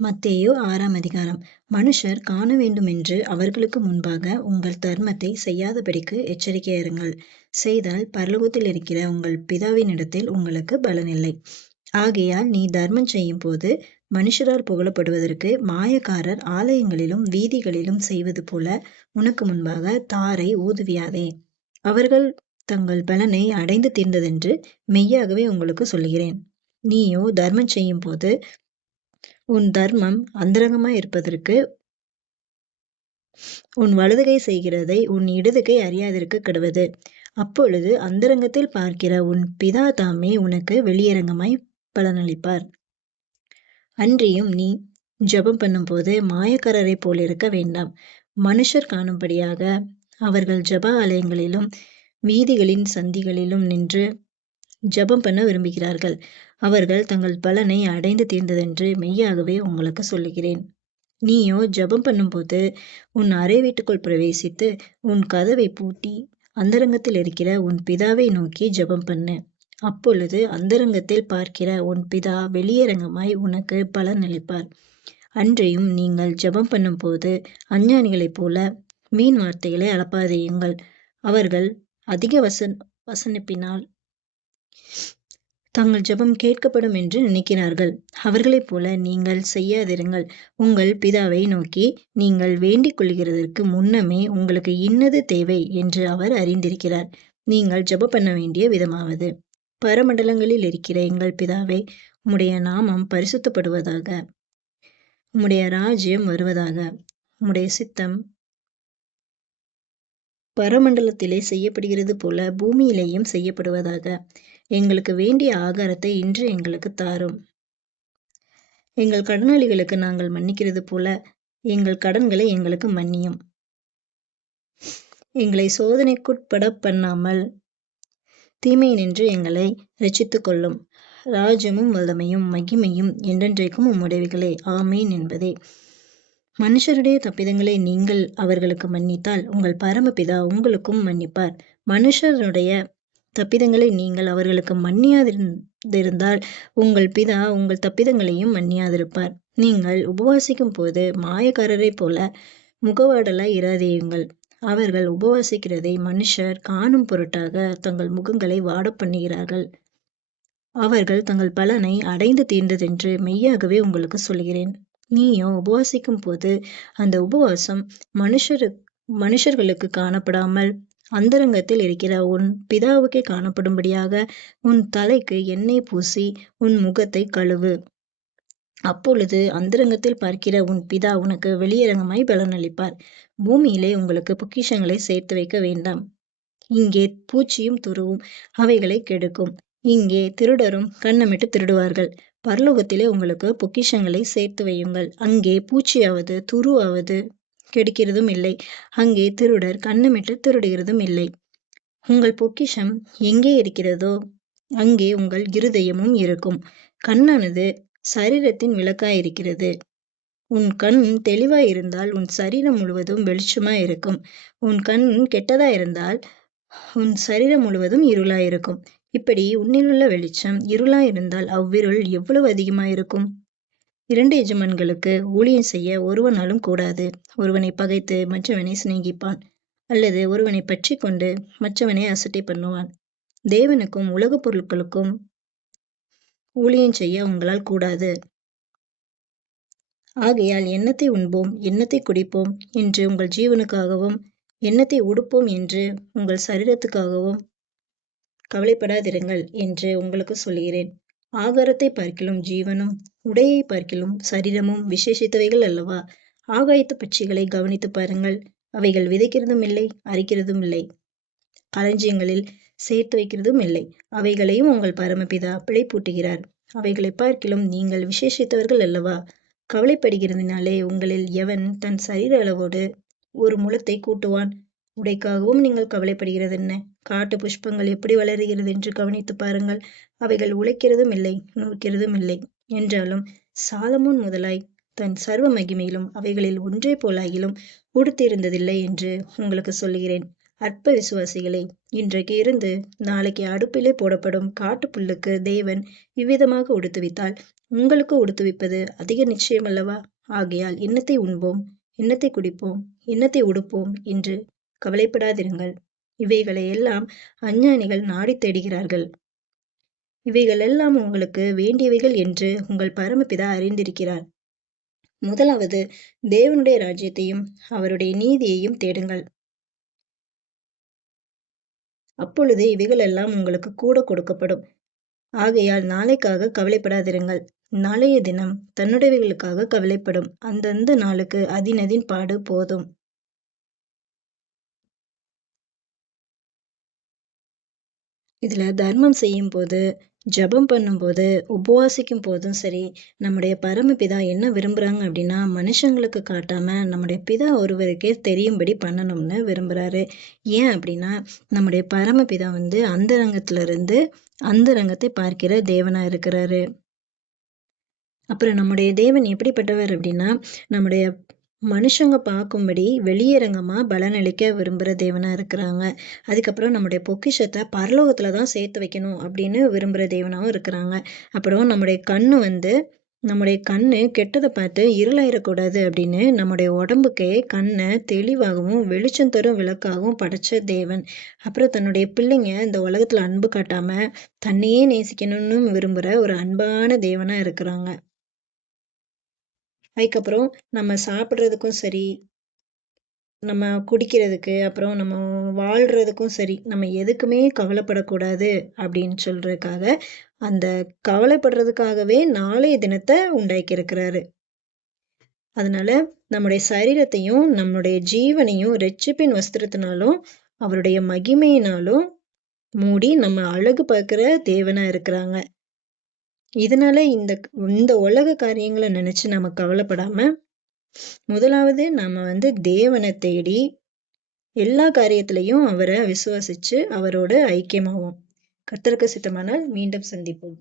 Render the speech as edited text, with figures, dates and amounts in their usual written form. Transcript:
மத்தேயு 6ஆம் அதிகாரம். மனுஷர் காண வேண்டுமென்று அவர்களுக்கு முன்பாக உங்கள் தர்மத்தை செய்யாதபடிக்கு எச்சரிக்கையாயிருங்கள். செய்தால் பரலோகத்தில் இருக்கிற உங்கள் பிதாவினிடத்தில் உங்களுக்கு பலனில்லை. ஆகையால் நீ தர்மம் செய்யும்போது மனுஷரால் புகழப்படுவதற்கு மாயக்காரர் ஆலயங்களிலும் வீதிகளிலும் செய்வது போல உனக்கு முன்பாக தாரை ஊதுவியாதே. அவர்கள் தங்கள் பலனை அடைந்து தீர்ந்ததென்று மெய்யாகவே உங்களுக்கு சொல்லுகிறேன். நீயோ தர்மம் செய்யும்போது உன் தர்மம் அந்தரங்கமாயிருப்பதற்கு உன் வலதுகை செய்கிறதை உன் இடதுகை அறியாதிருக்க கடவது. அப்பொழுது அந்தரங்கத்தில் பார்க்கிற உன் பிதா தாமே உனக்கு வெளியரங்கமாய் பலனளிப்பார். அன்றியும் நீ ஜெபம் பண்ணும்போது மாயக்காரரைப் போலிருக்க வேண்டாம். மனுஷர் காணும்படியாக அவர்கள் ஜெப ஆலயங்களிலும் வீதிகளின் சந்திகளிலும் நின்று ஜெபம் பண்ண விரும்புகிறார்கள். அவர்கள் தங்கள் பலனை அடைந்து தீர்ந்ததென்று மெய்யாகவே உங்களுக்கு சொல்லுகிறேன். நீயோ ஜெபம் பண்ணும்போது உன் அறை வீட்டுக்குள் பிரவேசித்து உன் கதவை பூட்டி அந்தரங்கத்தில் இருக்கிற உன் பிதாவை நோக்கி ஜெபம் பண்ணு. அப்பொழுது அந்தரங்கத்தில் பார்க்கிற உன் பிதா வெளியரங்கமாய் உனக்கு பலனளிப்பார். அன்றியும் நீங்கள் ஜெபம் பண்ணும்போது அஞ்ஞானிகளைப் போல வீண் வார்த்தைகளை அளப்பாதேயுங்கள். அவர்கள் அதிக வசனிப்பினால் தங்கள் ஜெபம் கேட்கப்படும் என்று நினைக்கிறார்கள். அவர்களைப் போல நீங்கள் செய்யாதிருங்கள். உங்கள் பிதாவை நோக்கி நீங்கள் வேண்டிக் கொள்கிறதற்கு முன்னமே உங்களுக்கு இன்னது தேவை என்று அவர் அறிந்திருக்கிறார். நீங்கள் ஜெபம் பண்ண வேண்டிய விதமாவது: பரமண்டலங்களில் இருக்கிற எங்கள் பிதாவே, உம்முடைய நாமம் பரிசுத்தப்படுவதாக. உம்முடைய ராஜ்யம் வருவதாக. உம்முடைய சித்தம் பரமண்டலத்திலே செய்யப்படுகிறது போல பூமியிலேயும் செய்யப்படுவதாக. எங்களுக்கு வேண்டிய ஆகாரத்தை இன்று எங்களுக்கு தாரும். எங்கள் கடனாளிகளுக்கு நாங்கள் மன்னிக்கிறது போல எங்கள் கடன்களை எங்களுக்கு மன்னியும். எங்களை சோதனைக்குட்பட பண்ணாமல் தீமையினின்று எங்களை இரட்சித்துக் கொள்ளும். ராஜ்யமும் வல்லமையும் மகிமையும் என்றென்றைக்கும் உம்முடையவைகளே. ஆமேன் என்பதே. மனுஷருடைய தப்பிதங்களை நீங்கள் அவர்களுக்கு மன்னித்தால் உங்கள் பரமபிதா உங்களுக்கும் மன்னிப்பார். மனுஷருடைய தப்பிதங்களை நீங்கள் அவர்களுக்கு மன்னியாதிருந்தால் உங்கள் பிதா உங்கள் தப்பிதங்களையும் மன்னியாதிருப்பார். நீங்கள் உபவாசிக்கும் போது மாயக்காரரைப் போல முகவாடலாய் இராதேயுங்கள். அவர்கள் உபவாசிக்கிறதை மனுஷர் காணும் பொருட்டாக தங்கள் முகங்களை வாட பண்ணுகிறார்கள். அவர்கள் தங்கள் பலனை அடைந்து தீர்ந்ததென்று மெய்யாகவே உங்களுக்கு சொல்கிறேன். நீயோ உபவாசிக்கும் போது அந்த உபவாசம் மனுஷர்களுக்கு காணப்படாமல் அந்தரங்கத்தில் இருக்கிற உன் பிதாவுக்கே காணப்படும்படியாக உன் தலைக்கு எண்ணெய் பூசி உன் முகத்தை கழுவு. அப்பொழுது அந்தரங்கத்தில் பார்க்கிற உன் பிதா உனக்கு வெளியரங்கமாய் பலனளிப்பார். பூமியிலே உங்களுக்கு பொக்கிஷங்களை சேர்த்து வைக்க வேண்டாம். இங்கே பூச்சியும் துருவும் அவைகளை கெடுக்கும். இங்கே திருடரும் கன்னமிட்டு திருடுவார்கள். பரலோகத்திலே உங்களுக்கு பொக்கிஷங்களை சேர்த்து வையுங்கள். அங்கே பூச்சியாவது துருவாவது கெடுக்கிறதும் இல்லை. அங்கே திருடர் கன்னமிட்டு திருடுகிறதும் இல்லை. உங்கள் பொக்கிஷம் எங்கே இருக்கிறதோ அங்கே உங்கள் இருதயமும் இருக்கும். கண்ணானது சரீரத்தின் விளக்காயிருக்கிறது. உன் கண் தெளிவாயிருந்தால் உன் சரீரம் முழுவதும் வெளிச்சமாயிருக்கும். உன் கண் கெட்டதாயிருந்தால் உன் சரீரம் முழுவதும் இருளாயிருக்கும். இப்படி உன்னிலுள்ள வெளிச்சம் இருளாயிருந்தால் அவ்விருள் எவ்வளவு அதிகமாயிருக்கும். 2 எஜமான்களுக்கு ஊழியம் செய்ய ஒருவனாலும் கூடாது. ஒருவனை பகைத்து மற்றவனை சிநேகிப்பான், அல்லது ஒருவனை பற்றி கொண்டு மற்றவனை அசட்டை பண்ணுவான். தேவனுக்கும் உலகப் பொருட்களுக்கும் ஊழியம் செய்ய உங்களால் கூடாது. ஆகையால் எண்ணத்தை உண்போம், எண்ணத்தை குடிப்போம் என்று உங்கள் ஜீவனுக்காகவும், எண்ணத்தை உடுப்போம் என்று உங்கள் சரீரத்துக்காகவும் கவலைப்படாதிருங்கள் என்று உங்களுக்கு சொல்கிறேன். ஆகாரத்தை பார்க்கிலும் ஜீவனும் உடையை பார்க்கிலும் சரீரமும் விசேஷித்தவைகள் அல்லவா? ஆகாயத்து பட்சிகளை கவனித்து பாருங்கள். அவைகள் விதைக்கிறதும் இல்லை, அரிக்கிறதும் இல்லை, களஞ்சியங்களில் சேர்த்து வைக்கிறதும் இல்லை. அவைகளையும் உங்கள் பரமபிதா பிழைப்பூட்டுகிறார். அவைகளை பார்க்கிலும் நீங்கள் விசேஷித்தவர்கள் அல்லவா? கவலைப்படுகிறதினாலே உங்களில் எவன் தன் சரீர அளவோடு ஒரு முழத்தை கூட்டுவான்? உடைக்காகவும் நீங்கள் கவலைப்படுகிறதென்ன? காட்டு புஷ்பங்கள் எப்படி வளருகிறது என்று கவனித்து பாருங்கள். அவைகள் உழைக்கிறதும் இல்லை, நூற்கிறதும் இல்லை. என்றாலும் சாலமோன் முதலாய் தன் சர்வ மகிமையிலும் அவைகளில் ஒன்றே போலாகிலும் உடுத்திருந்ததில்லை என்று உங்களுக்கு சொல்லுகிறேன். அற்ப விசுவாசிகளே, இன்றைக்கு இருந்து நாளைக்கு அடுப்பிலே போடப்படும் காட்டு புல்லுக்கு தேவன் இவ்விதமாக உடுத்துவித்தால் உங்களுக்கு உடுத்துவிப்பது அதிக நிச்சயமல்லவா? ஆகையால் என்னத்தை உண்போம், என்னத்தை குடிப்போம், என்னத்தை உடுப்போம் என்று கவலைப்படாதிருங்கள். இவைகளை எல்லாம் அஞ்ஞானிகள் நாடித் தேடுகிறார்கள். இவைகள் எல்லாம் உங்களுக்கு வேண்டியவைகள் என்று உங்கள் பரமபிதா அறிந்திருக்கிறார். முதலாவது தேவனுடைய ராஜ்யத்தையும் அவருடைய நீதியையும் தேடுங்கள். அப்பொழுது இவைகளெல்லாம் உங்களுக்கு கூட கொடுக்கப்படும். ஆகையால் நாளைக்காக கவலைப்படாதிருங்கள். நாளைய தினம் தன்னுடையவைகளுக்காக கவலைப்படும். அந்தந்த நாளுக்கு அதினதின் பாடு போதும். இதுல தர்மம் செய்யும்போது, ஜெபம் பண்ணும்போது, உபவாசிக்கும் போதும் சரி, நம்முடைய பரமபிதா என்ன விரும்புறாங்க அப்படின்னா, மனுஷங்களுக்கு காட்டாம நம்முடைய பிதா ஒருவருக்கே தெரியும்படி பண்ணணும்னு விரும்புறாரு. ஏன் அப்படின்னா, நம்முடைய பரமபிதா வந்து அந்தரங்கத்துல இருந்து அந்தரங்கத்தை பார்க்கிற தேவனா இருக்கிறாரு. அப்புறம் நம்முடைய தேவன் எப்படிப்பட்டவர் அப்படின்னா, நம்முடைய மனுஷங்க பார்க்கும்படி வெளியரங்கமா பலனளிக்க விரும்புற தேவனா இருக்கிறாங்க. அதுக்கப்புறம் நம்முடைய பொக்கிஷத்தை பரலோகத்துல தான் சேர்த்து வைக்கணும் அப்படின்னு விரும்புற தேவனாவும் இருக்கிறாங்க. அப்புறம் நம்முடைய கண்ணு கெட்டதை பார்த்து இருளாயிடக்கூடாது அப்படின்னு நம்முடைய உடம்புக்கே கண்ணை தெளிவாகவும் வெளிச்சம் தரும் விளக்காகவும் படைச்ச தேவன். அப்புறம் தன்னுடைய பிள்ளைங்க இந்த உலகத்துல அன்பு காட்டாம தன்னையே நேசிக்கணும்னு விரும்புற ஒரு அன்பான தேவனா இருக்கிறாங்க. அதுக்கப்புறம் நம்ம சாப்பிடுறதுக்கும் சரி, நம்ம குடிக்கிறதுக்கு, அப்புறம் நம்ம வாழ்றதுக்கும் சரி, நம்ம எதுக்குமே கவலைப்படக்கூடாது அப்படின்னு சொல்றதுக்காக, அந்த கவலைப்படுறதுக்காகவே நாளைய தினத்தை உண்டாக்கியிருக்கிறாரு. அதனால நம்முடைய சரீரத்தையும், நம்முடைய ஜீவனையும் இரட்சிப்பின் வஸ்திரத்தினாலும், அவருடைய மகிமையினாலும் மூடி நம்ம அழகு பார்க்கிற தேவனா இருக்கிறாங்க. இதனால இந்த இந்த உலக காரியங்களை நினைச்சு நம்ம கவலைப்படாம, முதலாவது நாம வந்து தேவனை தேடி எல்லா காரியத்திலையும் அவரை விசுவாசிச்சு அவரோட ஐக்கியமாவோம். கர்த்தருக்கு சித்தமானால் மீண்டும் சந்திப்போம்.